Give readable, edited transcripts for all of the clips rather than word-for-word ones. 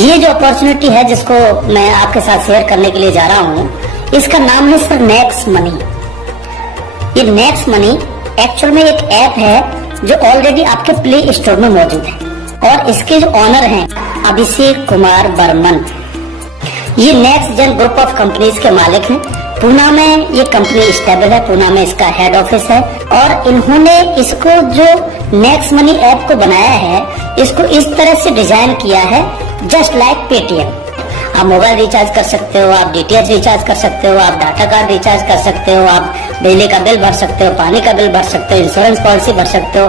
ये जो अपॉर्चुनिटी है जिसको मैं आपके साथ शेयर करने के लिए जा रहा हूँ, इसका नाम है सर नेक्स्ट मनी। ये नेक्स्ट मनी एक्चुअल में एक ऐप है जो ऑलरेडी आपके प्ले स्टोर में मौजूद है और इसके जो ऑनर हैं अभिषेक कुमार बर्मन, ये next gen group of companies के मालिक हैं। पूना में ये कंपनी स्टेबल है, पूना में इसका हेड ऑफिस है और इन्होंने इसको जो नेक्स्ट मनी ऐप को बनाया है, इसको इस तरह से डिजाइन किया है जस्ट लाइक पेटीएम। आप मोबाइल रिचार्ज कर सकते हो, आप डीटीएच रिचार्ज कर सकते हो, आप डाटा कार्ड रिचार्ज कर सकते हो, आप बिजली का बिल भर सकते हो, पानी का बिल भर सकते हो, इंश्योरेंस पॉलिसी भर सकते हो,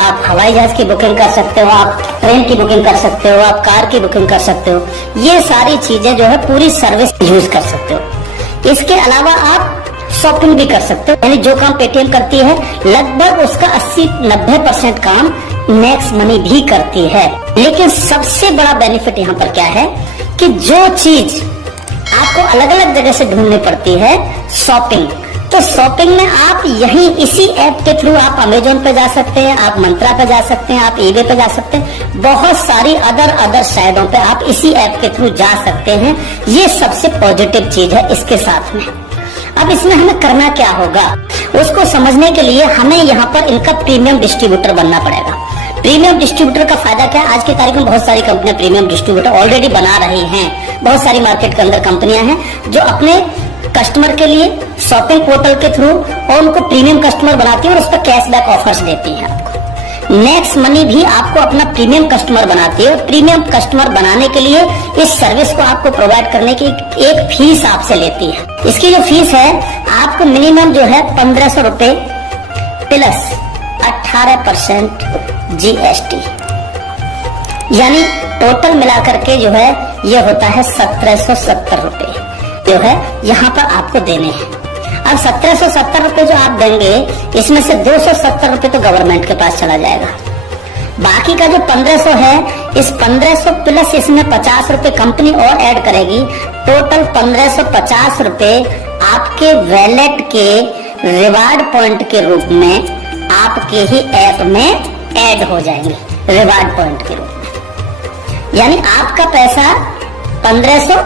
आप हवाई जहाज की बुकिंग कर सकते हो, आप ट्रेन की बुकिंग कर सकते हो, आप कार की बुकिंग कर सकते हो। ये सारी चीजें जो है पूरी सर्विस यूज कर सकते हो। इसके अलावा आप शॉपिंग भी कर सकते हो, यानी जो काम पेटीएम करती है लगभग उसका 80-90% काम नेक्स्ट मनी भी करती है। लेकिन सबसे बड़ा बेनिफिट यहाँ पर क्या है कि जो चीज आपको अलग अलग जगह से ढूंढनी पड़ती है, शॉपिंग, तो शॉपिंग में आप यहीं इसी ऐप के थ्रू आप अमेजोन पे जा सकते हैं, आप मंत्रा पे जा सकते हैं, आप ईबे पे जा सकते हैं, बहुत सारी अदर साइडों पे आप इसी ऐप के थ्रू जा सकते हैं। ये सबसे पॉजिटिव चीज है इसके साथ में। अब इसमें हमें करना क्या होगा, उसको समझने के लिए हमें यहाँ पर इनका प्रीमियम डिस्ट्रीब्यूटर बनना पड़ेगा। प्रीमियम डिस्ट्रीब्यूटर का फायदा क्या है, आज की तारीख में बहुत सारी कंपनियां प्रीमियम डिस्ट्रीब्यूटर ऑलरेडी बना रही हैं। बहुत सारी मार्केट के अंदर कंपनियां हैं जो अपने कस्टमर के लिए शॉपिंग पोर्टल के थ्रू और उनको प्रीमियम कस्टमर बनाती है और उस पर कैशबैक ऑफर्स देती है आपको। नेक्स्ट मनी भी आपको अपना प्रीमियम कस्टमर बनाती है और प्रीमियम कस्टमर बनाने के लिए इस सर्विस को आपको प्रोवाइड करने की एक फीस आपसे लेती है। इसकी जो फीस है आपको मिनिमम जो है 1500 रुपए प्लस 18% GST, यानी टोटल मिलाकर के जो है ये होता है 1770 रुपए जो है यहाँ पर आपको देने हैं। अब 1770 रुपए जो आप देंगे, इसमें से 270 रुपए तो गवर्नमेंट के पास चला जाएगा। बाकी का जो 1500 है, इस 1500 प्लस इसमें 50 रुपए कंपनी और ऐड करेगी, टोटल 1550 रुपए आपके वैलेट के रिवार्ड पॉइंट के रूप में आपके ही ऐप में ऐड हो जाएंगे, रिवार्ड पॉइंट के रूप में। यानी आपका पैसा 1500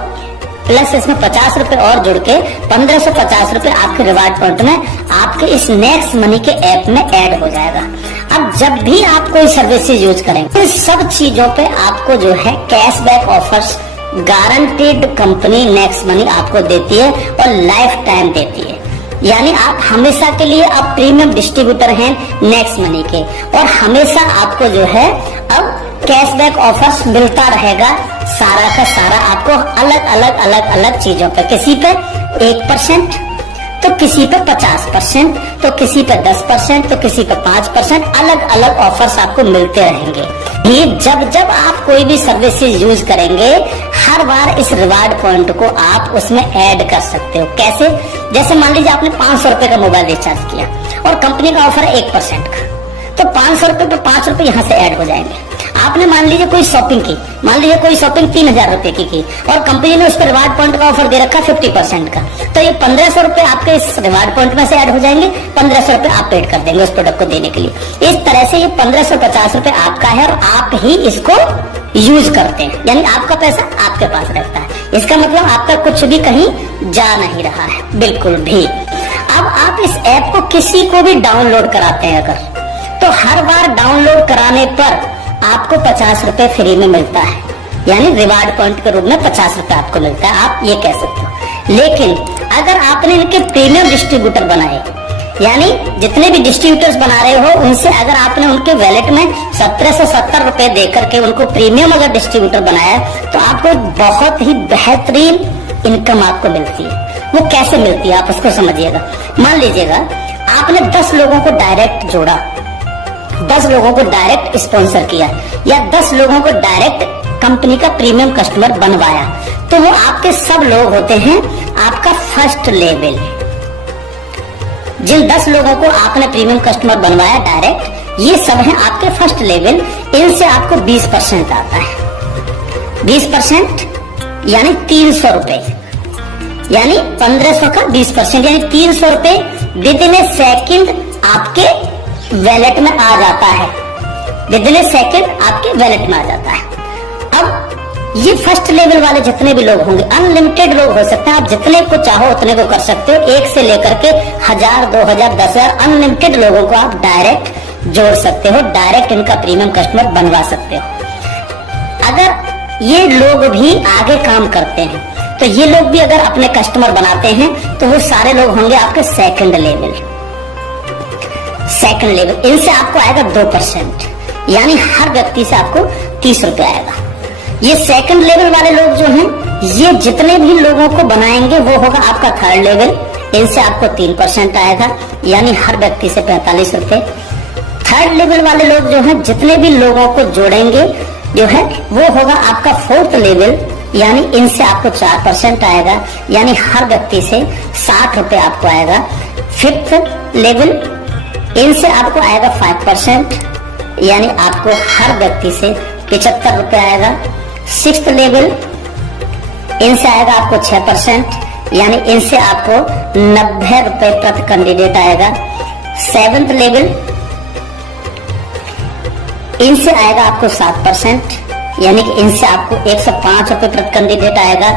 प्लस इसमें 50 रुपए और जुड़ के 1550 रुपए आपके रिवार्ड पॉइंट में आपके इस नेक्स्ट मनी के ऐप में ऐड हो जाएगा। अब जब भी आप कोई सर्विसेज यूज करेंगे, इन सब चीजों पे आपको जो है cashback offers guaranteed company next money आपको देती है और लाइफ टाइम देती है। यानी आप हमेशा के लिए अब प्रीमियम डिस्ट्रीब्यूटर हैं नेक्स्ट मनी के और हमेशा आपको जो है अब कैशबैक ऑफर्स मिलता रहेगा। सारा का सारा आपको अलग चीजों पे, किसी पे 1%, तो किसी पे 50%, तो किसी पे 10%, तो किसी पे 5%, अलग ऑफर्स आपको मिलते रहेंगे। ये जब आप कोई भी सर्विसेज यूज करेंगे, हर बार इस रिवार्ड पॉइंट को आप उसमें ऐड कर सकते हो। कैसे? जैसे मान लीजिए आपने 500 रुपए का मोबाइल रिचार्ज किया और कंपनी का ऑफर है 1% का, तो 500 रुपए पे 5 रुपए यहाँ से ऐड हो जाएंगे। आपने मान लीजिए कोई शॉपिंग की, मान लीजिए कोई शॉपिंग 3000 रुपए की और कंपनी ने उस पर रिवार्ड पॉइंट का ऑफर दे रखा 50% का, तो ये 1500 रुपए आपके इस रिवार्ड पॉइंट में से ऐड हो जाएंगे। 1500 रुपए आप पेड कर देंगे उस प्रोडक्ट को देने के लिए। इस तरह से ये 1550 रुपए आपका है और आप ही इसको यूज करते हैं, यानी आपका पैसा आपके पास रहता है। इसका मतलब आपका कुछ भी कहीं जा नहीं रहा है, बिल्कुल भी। अब आप इस ऐप को किसी को भी डाउनलोड कराते हैं अगर, तो हर बार डाउनलोड कराने पर आपको 50 रुपए फ्री में मिलता है, यानी रिवार्ड पॉइंट के रूप में 50 रुपए आपको मिलता है, आप ये कह सकते हो। लेकिन अगर आपने इनके प्रीमियम डिस्ट्रीब्यूटर बनाए, यानी जितने भी डिस्ट्रीब्यूटर्स बना रहे हो उनसे अगर आपने उनके वैलेट में 1770 रुपए देकर के उनको प्रीमियम अगर डिस्ट्रीब्यूटर बनाया, तो आपको बहुत ही बेहतरीन इनकम आपको मिलती है। वो कैसे मिलती है आप उसको समझिएगा। मान लीजिएगा आपने 10 लोगों को डायरेक्ट जोड़ा, 10 लोगों को डायरेक्ट स्पॉन्सर किया या 10 लोगों को डायरेक्ट कंपनी का प्रीमियम कस्टमर बनवाया, तो वो आपके सब लोग होते हैं आपका फर्स्ट लेवल। जिन 10 लोगों को आपने प्रीमियम कस्टमर बनवाया डायरेक्ट, ये सब हैं आपके फर्स्ट लेवल। इनसे आपको 20% आता है। 20% यानी 300 रुपए, यानी 1500 का 20%, यानी 300 रुपए विद इन ए सेकेंड आपके वैलेट में आ जाता है। विद इन ए सेकेंड आपके वैलेट में आ जाता है। अब ये फर्स्ट लेवल वाले जितने भी लोग होंगे, अनलिमिटेड लोग हो सकते हैं, आप जितने को चाहो उतने को कर सकते हो, एक से लेकर के 1000, 2000, 10,000 अनलिमिटेड लोगों को आप डायरेक्ट जोड़ सकते हो, डायरेक्ट इनका प्रीमियम कस्टमर बनवा सकते हो। अगर ये लोग भी आगे काम करते हैं तो ये लोग भी अगर अपने कस्टमर बनाते हैं तो वो सारे लोग होंगे आपके सेकंड लेवल। सेकंड लेवल इनसे आपको आएगा 2%, यानी हर व्यक्ति से आपको 30 रुपए आएगा। ये सेकंड लेवल वाले लोग जो हैं, ये जितने भी लोगों को बनाएंगे वो होगा आपका थर्ड लेवल, इनसे आपको 3% आएगा, यानी हर व्यक्ति से 45 रुपए। थर्ड लेवल वाले लोग जो हैं, जितने भी लोगों को जोड़ेंगे जो है वो होगा आपका फोर्थ लेवल, यानी इनसे आपको 4% आएगा, यानी हर व्यक्ति से 60 रुपए आपको आएगा। फिफ्थ लेवल इनसे आपको आएगा 5%, यानी आपको हर व्यक्ति से 75 रुपए आएगा। सिक्स्थ लेवल इनसे आएगा आपको 6%, यानी इनसे आपको 90 रुपए प्रति कैंडिडेट आएगा। सेवेंथ लेवल इनसे आएगा आपको 7%, यानी कि इनसे आपको 105 रुपए प्रति कैंडिडेट आएगा।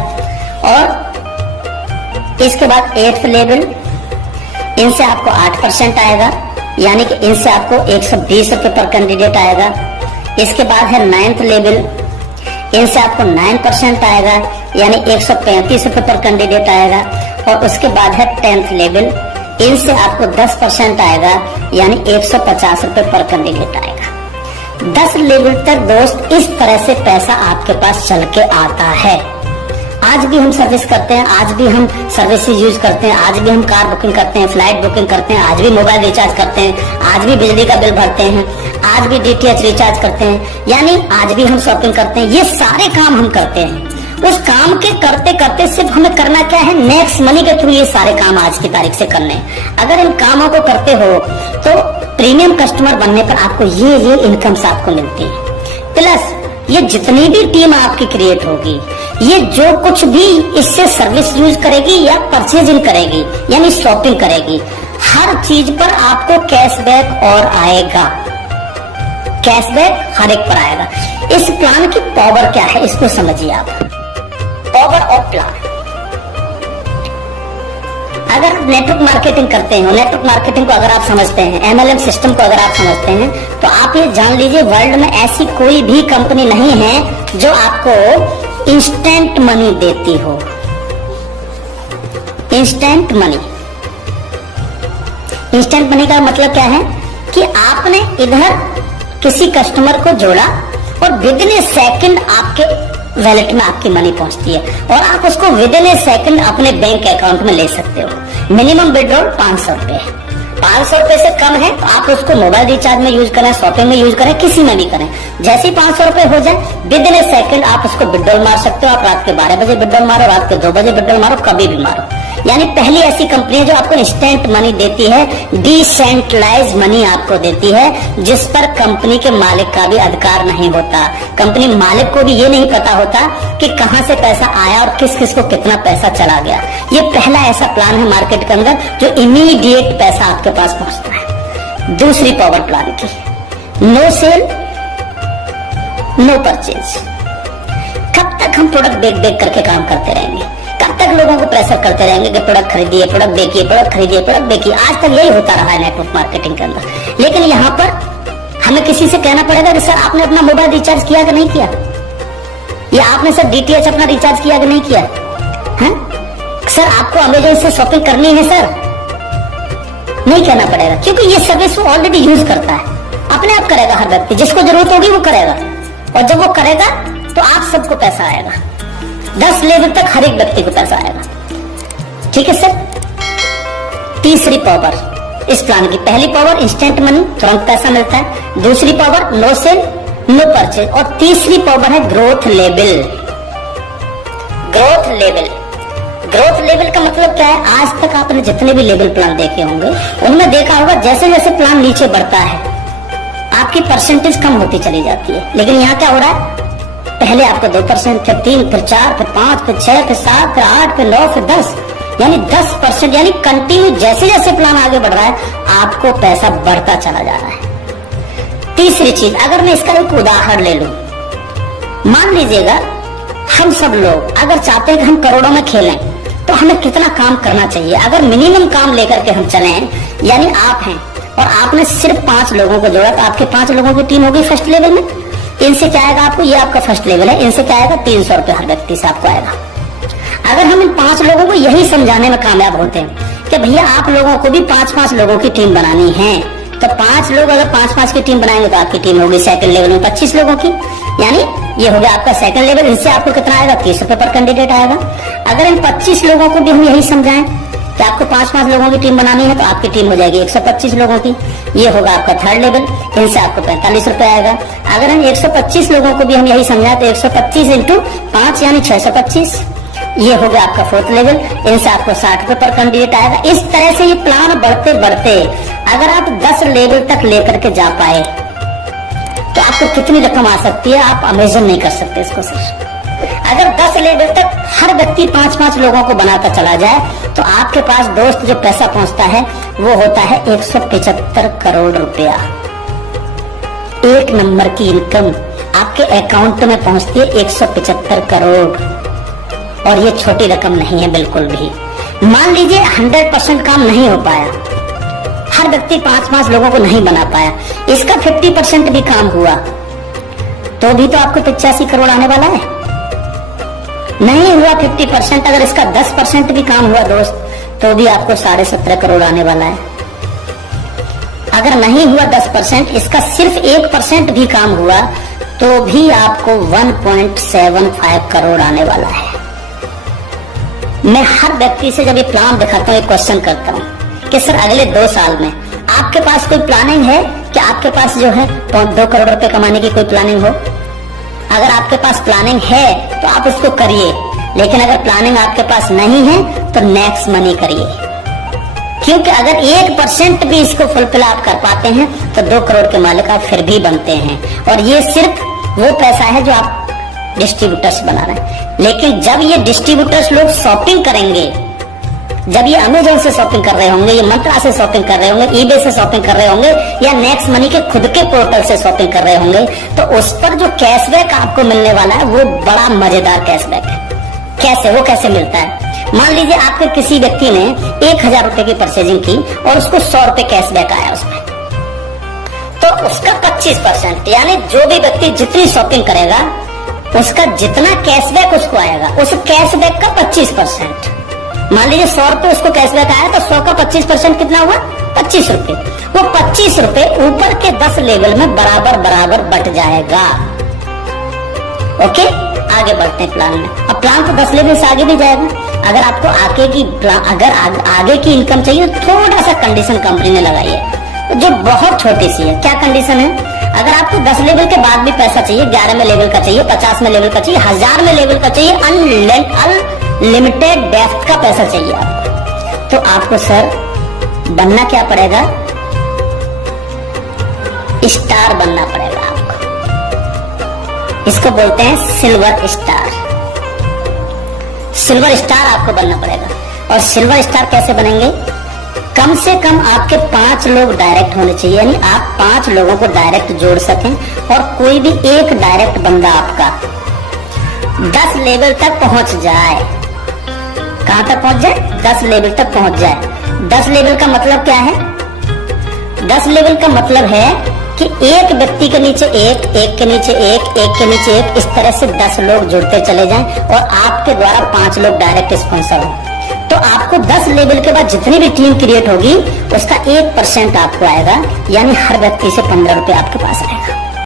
और इसके बाद एट्थ लेवल इनसे आपको 8% आएगा, यानी कि इनसे आपको 120 रुपए पर कैंडिडेट आएगा। इसके बाद है नाइन्थ लेवल, इनसे आपको 9% आएगा, यानी 135 रुपए पर कैंडिडेट आएगा। और उसके बाद है 10th लेवल, इनसे आपको 10% आएगा, यानी 150 रुपए पर कैंडिडेट आएगा। 10 लेवल तक दोस्त इस तरह से पैसा आपके पास चल के आता है। आज भी हम सर्विस करते हैं, आज भी हम सर्विसेज यूज करते हैं, आज भी हम कार बुकिंग करते हैं, फ्लाइट बुकिंग करते हैं, आज भी मोबाइल रिचार्ज करते हैं, आज भी बिजली का बिल भरते हैं, आज भी DTH रिचार्ज करते हैं, यानी आज भी हम शॉपिंग करते हैं। ये सारे काम हम करते हैं। उस काम के करते करते सिर्फ हमें करना क्या है, नेक्स्ट मनी के थ्रू ये सारे काम आज की तारीख से करने हैं। अगर इन कामों को करते हो तो प्रीमियम कस्टमर बनने पर आपको ये इनकम्स आपको मिलती है। प्लस ये जितनी भी टीम आपकी क्रिएट होगी, ये जो कुछ भी इससे सर्विस यूज करेगी या परचेजिंग करेगी, यानी शॉपिंग करेगी, हर चीज पर आपको कैशबैक और आएगा। कैशबैक हर एक पर आएगा। इस प्लान की पावर क्या है, इसको समझिए आप। पावर ऑफ प्लान, अगर आप नेटवर्क मार्केटिंग करते हो, नेटवर्क मार्केटिंग को अगर आप समझते हैं, MLM सिस्टम को अगर आप समझते हैं, तो आप ये जान लीजिए वर्ल्ड में ऐसी कोई भी कंपनी नहीं है जो आपको इंस्टेंट मनी देती हो। इंस्टेंट मनी, इंस्टेंट मनी का मतलब क्या है कि आपने इधर किसी कस्टमर को जोड़ा और विद इन ए सेकंड आपके वैलेट में आपकी मनी पहुंचती है और आप उसको विद इन ए सेकंड अपने बैंक अकाउंट में ले सकते हो। मिनिमम विड्रॉल 500 रुपए। 500 रुपए से कम है तो आप उसको मोबाइल रिचार्ज में यूज करें, शॉपिंग में यूज करें, किसी में भी करें। जैसे ही 500 रुपए हो जाए विद इन ए सेकंड आप उसको विड्रॉल मार सकते हो। आप रात के 12 बजे विड्रॉल मारो, रात के 2 बजे विड्रॉल मारो, कभी भी मारो। यानी पहली ऐसी कंपनी है जो आपको इंस्टेंट मनी देती है, डिसेंट्रलाइज मनी आपको देती है, जिस पर कंपनी के मालिक का भी अधिकार नहीं होता। कंपनी मालिक को भी ये नहीं पता होता कि कहां से पैसा आया और किस किस को कितना पैसा चला गया। ये पहला ऐसा प्लान है मार्केट के अंदर जो इमीडिएट पैसा आपके पास पहुंचता है। दूसरी पावर प्लान की, नो सेल नो परचेज। कब तक हम प्रोडक्ट देख करके काम करते रहेंगे, कब तक लोगों को प्रेशर करते रहेंगे कि प्रोडक्ट खरीदिए, प्रोडक्ट देखिए, प्रोडक्ट खरीदिए, प्रोडक्ट देखिए। आज तक यही होता रहा है नेटवर्क मार्केटिंग के अंदर। लेकिन यहाँ पर हमें किसी से कहना पड़ेगा कि सर आपने अपना मोबाइल रिचार्ज किया कि नहीं किया, या आपने सर DTH अपना रिचार्ज किया कि नहीं किया है? सर आपको अमेजोन से शॉपिंग करनी है सर, नहीं कहना पड़ेगा, क्योंकि ये सर्विस वो ऑलरेडी यूज करता है। अपने आप करेगा, हर व्यक्ति जिसको जरूरत होगी वो करेगा, और जब वो करेगा तो आप सबको पैसा आएगा। 10 लेवल तक हर एक व्यक्ति को पैसा आएगा। ठीक है सर। तीसरी पावर इस प्लान की, पहली पावर इंस्टेंट मनी, तुरंत पैसा मिलता है। दूसरी power no sell no purchase, और तीसरी पावर है growth level. Growth level, growth level का मतलब क्या है? आज तक आपने जितने भी लेवल प्लान देखे होंगे उनमें देखा होगा जैसे जैसे प्लान नीचे बढ़ता है आपकी परसेंटेज कम होती चली जाती है। लेकिन यहाँ क्या हो रहा है, पहले आपका 2%, फिर 3, फिर 4, फिर 5, फिर 6, फिर 7, फिर 8, फिर 9, फिर 10, यानी 10%, यानी कंटिन्यू जैसे जैसे प्लान आगे बढ़ रहा है आपको पैसा बढ़ता चला जा रहा है। तीसरी चीज, अगर मैं इसका एक उदाहरण ले लूं, मान लीजिएगा हम सब लोग अगर चाहते हैं कि हम करोड़ों में खेलें तो हमें कितना काम करना चाहिए। अगर मिनिमम काम लेकर के हम चलें, यानी आप हैं और आपने सिर्फ 5 लोगों को जोड़ा तो आपके 5 लोगों की टीम होगी फर्स्ट लेवल में। इनसे क्या आएगा आपको, ये आपका फर्स्ट लेवल है, इनसे क्या आएगा 300 रुपए हर व्यक्ति से आपको आएगा। अगर हम इन 5 लोगों को यही समझाने में कामयाब होते हैं कि भैया आप लोगों को भी 5-5 लोगों की टीम बनानी है, तो 5 लोग अगर 5-5 की टीम बनाएंगे तो आपकी टीम होगी सेकंड लेवल में 25 लोगों की, यानी ये हो गया आपका सेकंड लेवल। इससे आपको कितना आएगा, 30 रुपए पर कैंडिडेट आएगा। अगर इन 25 लोगों को भी हम यही समझाएं कि आपको 5-5 लोगों की टीम बनानी है तो आपकी टीम हो जाएगी 125 लोगों की, ये होगा आपका थर्ड लेवल, इनसे आपको 45 रुपए आएगा। अगर हम 125 लोगों को भी हम यही समझाएं तो 125 इंटू 5 यानी 625, ये हो गया आपका फोर्थ लेवल, इनसे आपको 60 रुपए पर कैंडिडेट आएगा। इस तरह से ये प्लान बढ़ते बढ़ते अगर आप 10 लेवल तक लेकर के जा पाए तो आपको कितनी रकम आ सकती है, आप इमेजिन नहीं कर सकते इसको सर। अगर 10 लेवल तक हर व्यक्ति 5-5 लोगों को बनाता चला जाए तो आपके पास दोस्त जो पैसा पहुंचता है वो होता है 175 करोड़ रुपया। एक नंबर की इनकम आपके अकाउंट में पहुंचती है 175 करोड़, और ये छोटी रकम नहीं है बिल्कुल भी। मान लीजिए 100% काम नहीं हो पाया, हर व्यक्ति 5-5 लोगों को नहीं बना पाया, इसका 50% भी काम हुआ तो भी तो आपको 85 करोड़ आने वाला है। नहीं हुआ 50%, अगर इसका 10% भी काम हुआ दोस्त तो भी आपको 17.5 करोड़ आने वाला है। अगर नहीं हुआ 10%, इसका सिर्फ 1% भी काम हुआ तो भी आपको 1.75 करोड़ आने वाला है। मैं हर व्यक्ति से जब ये प्लान दिखाता हूँ, एक क्वेश्चन करता हूँ कि सर अगले 2 साल में आपके पास कोई प्लानिंग है कि आपके पास जो है 2 करोड़ रुपए कमाने की कोई प्लानिंग हो? अगर आपके पास प्लानिंग है तो आप उसको करिए, लेकिन अगर प्लानिंग आपके पास नहीं है तो नेक्स्ट मनी करिए, क्योंकि अगर 1% भी इसको फुलफिल आप कर पाते हैं तो 2 करोड़ के मालिक आप फिर भी बनते हैं। और ये सिर्फ वो पैसा है जो आप डिस्ट्रीब्यूटर्स बना रहे हैं। लेकिन जब ये डिस्ट्रीब्यूटर्स लोग शॉपिंग करेंगे, जब ये अमेजोन से शॉपिंग कर रहे होंगे, ये मंत्रा से शॉपिंग कर रहे होंगे, ईबे से शॉपिंग कर रहे होंगे, या नेक्स्ट मनी के खुद के पोर्टल से शॉपिंग कर रहे होंगे, तो उस पर जो कैशबैक आपको मिलने वाला है वो बड़ा मजेदार कैशबैक है। कैसे, वो कैसे मिलता है? मान लीजिए आपके किसी व्यक्ति ने 1000 रुपए की परचेजिंग की और उसको 100 रुपए कैशबैक आया उसमें, तो उसका 25% यानी जो भी व्यक्ति जितनी शॉपिंग करेगा उसका जितना कैशबैक उसको आएगा, उस कैशबैक का 25%। मान लीजिए 100 रुपए उसको कैशबैक आया तो 100 का 25% कितना हुआ, 25 रुपए। वो 25 रुपए ऊपर के 10 लेवल में बराबर बराबर बट जाएगा। ओके, आगे बढ़ते हैं प्लान में। अब प्लान तो 10 लेवल से आगे भी जाएगा। अगर आपको आगे की इनकम चाहिए तो थोड़ा सा कंडीशन कंपनी ने लगाई है जो बहुत छोटी सी है। क्या कंडीशन है? अगर आपको 10 लेवल के बाद भी पैसा चाहिए, 11 में लेवल का चाहिए, 50 में लेवल का चाहिए, 1000 में लेवल का चाहिए, अनलिमिटेड डेप्थ का पैसा चाहिए आपको, तो आपको सर बनना क्या पड़ेगा? स्टार बनना पड़ेगा आपको। इसको बोलते हैं सिल्वर स्टार। सिल्वर स्टार आपको बनना पड़ेगा। और सिल्वर स्टार कैसे बनेंगे? कम से कम आपके 5 लोग डायरेक्ट होने चाहिए, यानी आप 5 लोगों को डायरेक्ट जोड़ सकें और कोई भी एक डायरेक्ट बंदा आपका 10 लेवल तक पहुंच जाए। कहां तक पहुंच जाए? 10 लेवल तक पहुंच जाए। 10 लेवल का मतलब क्या है? 10 लेवल का मतलब है कि एक व्यक्ति के नीचे एक के नीचे एक के नीचे एक, इस तरह से 10 लोग जुड़ते चले जाएं और आपके द्वारा 5 लोग डायरेक्ट स्पॉन्सर हो, तो आपको 10 लेवल के बाद जितनी भी टीम क्रिएट होगी उसका 1% आपको आएगा, यानी हर व्यक्ति से 15 रुपए आपके पास आएगा।